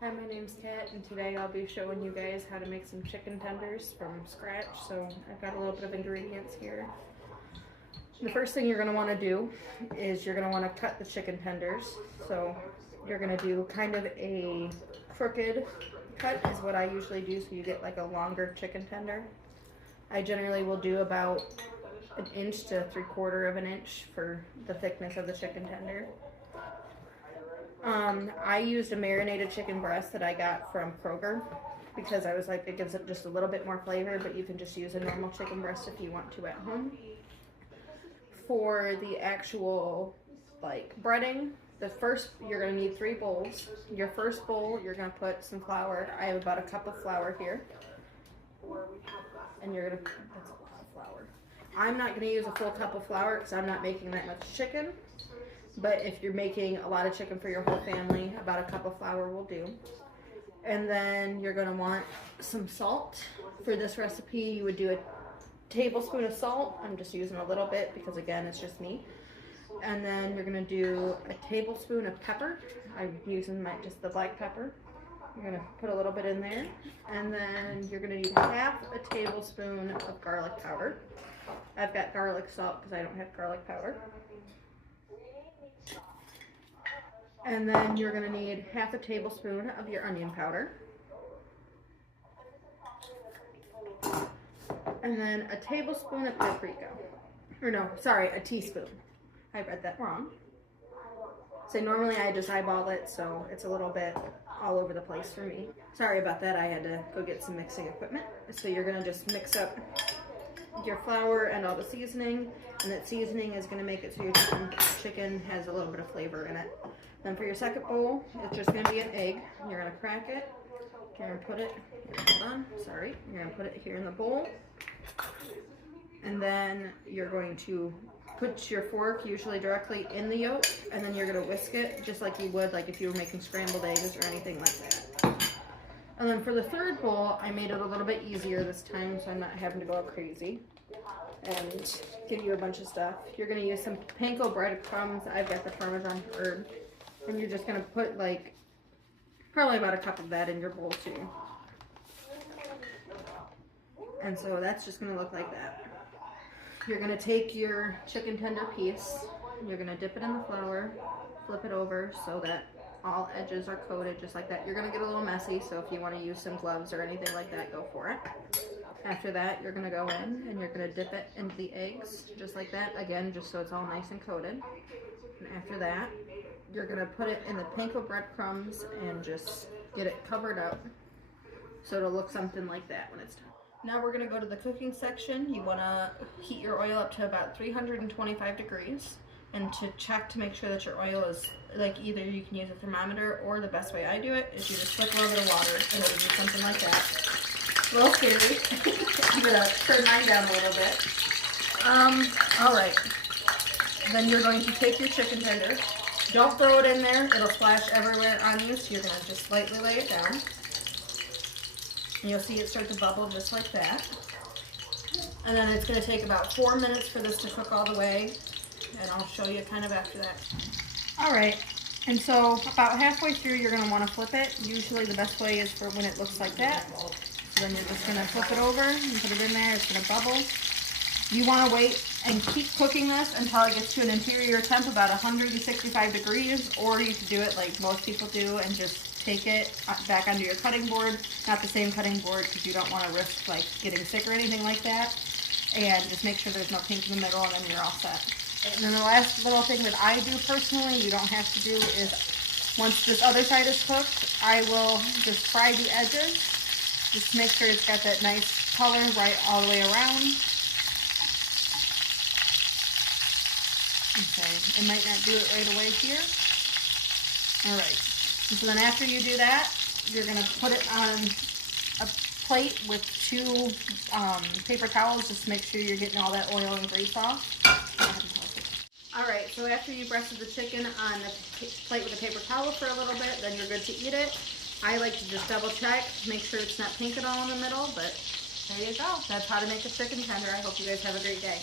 Hi, my name's Kat, and today I'll be showing you guys how to make some chicken tenders from scratch. So I've got a little bit of ingredients here. The first thing you're going to want to do is you're going to want to cut the chicken tenders. So you're going to do kind of a crooked cut is what I usually do, so you get like a longer chicken tender. I generally will do about 1 inch to 3/4 of an inch for the thickness of the chicken tender. I used a marinated chicken breast that I got from Kroger because I was like, it gives it just a little bit more flavor, but you can just use a normal chicken breast if you want to at home. For the actual like breading, you're going to need 3 bowls. Your first bowl, you're going to put some flour. I have about a cup of flour here. And you're going to, that's a lot of flour. I'm not going to use a full cup of flour because I'm not making that much chicken. But if you're making a lot of chicken for your whole family, about a cup of flour will do. And then you're going to want some salt. For this recipe, you would do a tablespoon of salt. I'm just using a little bit because, again, it's just me. And then you're going to do a tablespoon of pepper. I'm using just the black pepper. You're going to put a little bit in there. And then you're going to need half a tablespoon of garlic powder. I've got garlic salt because I don't have garlic powder. And then you're going to need half a tablespoon of your onion powder. And then a tablespoon of paprika. Or no, sorry, a teaspoon. I read that wrong. So normally I just eyeball it, so it's a little bit all over the place for me. Sorry about that, I had to go get some mixing equipment. So you're going to just mix up your flour and all the seasoning, and that seasoning is going to make it so your chicken has a little bit of flavor in it. Then for your second bowl, it's just going to be an egg. You're going to crack it. You're going to put it, hold on, sorry. You're going to put it here in the bowl. And then you're going to put your fork usually directly in the yolk, and then you're going to whisk it just like you would like if you were making scrambled eggs or anything like that. And then for the third bowl, I made it a little bit easier this time, so I'm not having to go crazy and give you a bunch of stuff. You're going to use some panko breadcrumbs. I've got the Parmesan herb. And you're just going to put like probably about a cup of that in your bowl too. And so that's just going to look like that. You're going to take your chicken tender piece, you're going to dip it in the flour, flip it over so that all edges are coated just like that. You're going to get a little messy, so if you want to use some gloves or anything like that, go for it. After that, you're going to go in and you're going to dip it into the eggs just like that, again, just so it's all nice and coated. And after that, you're going to put it in the panko breadcrumbs and just get it covered up so it'll look something like that when it's done. Now we're going to go to the cooking section. You want to heat your oil up to about 325 degrees and to check to make sure that your oil is, like, either you can use a thermometer or the best way I do it is you just flick a little bit of water and it'll do something like that. A little scary. I'm going to turn mine down a little bit. Alright. Then you're going to take your chicken tender. Don't throw it in there, it'll splash everywhere on you, so you're going to just slightly lay it down. And you'll see it start to bubble just like that. And then it's going to take about 4 minutes for this to cook all the way, and I'll show you kind of after that. Alright, and so about halfway through you're going to want to flip it. Usually the best way is for when it looks like that. So then you're just going to flip it over and put it in there, it's going to bubble. You want to wait and keep cooking this until it gets to an interior temp about 165 degrees, or you could do it like most people do and just take it back onto your cutting board. Not the same cutting board because you don't want to risk like getting sick or anything like that. And just make sure there's no pink in the middle and then you're all set. And then the last little thing that I do personally, you don't have to do, is once this other side is cooked, I will just fry the edges. Just make sure it's got that nice color right all the way around. Okay, it might not do it right away here. Alright, so then after you do that, you're going to put it on a plate with 2 paper towels, just to make sure you're getting all that oil and grease off. Alright, so after you've rested the chicken on the plate with a paper towel for a little bit, then you're good to eat it. I like to just double check, make sure it's not pink at all in the middle, but there you go. That's how to make a chicken tender. I hope you guys have a great day.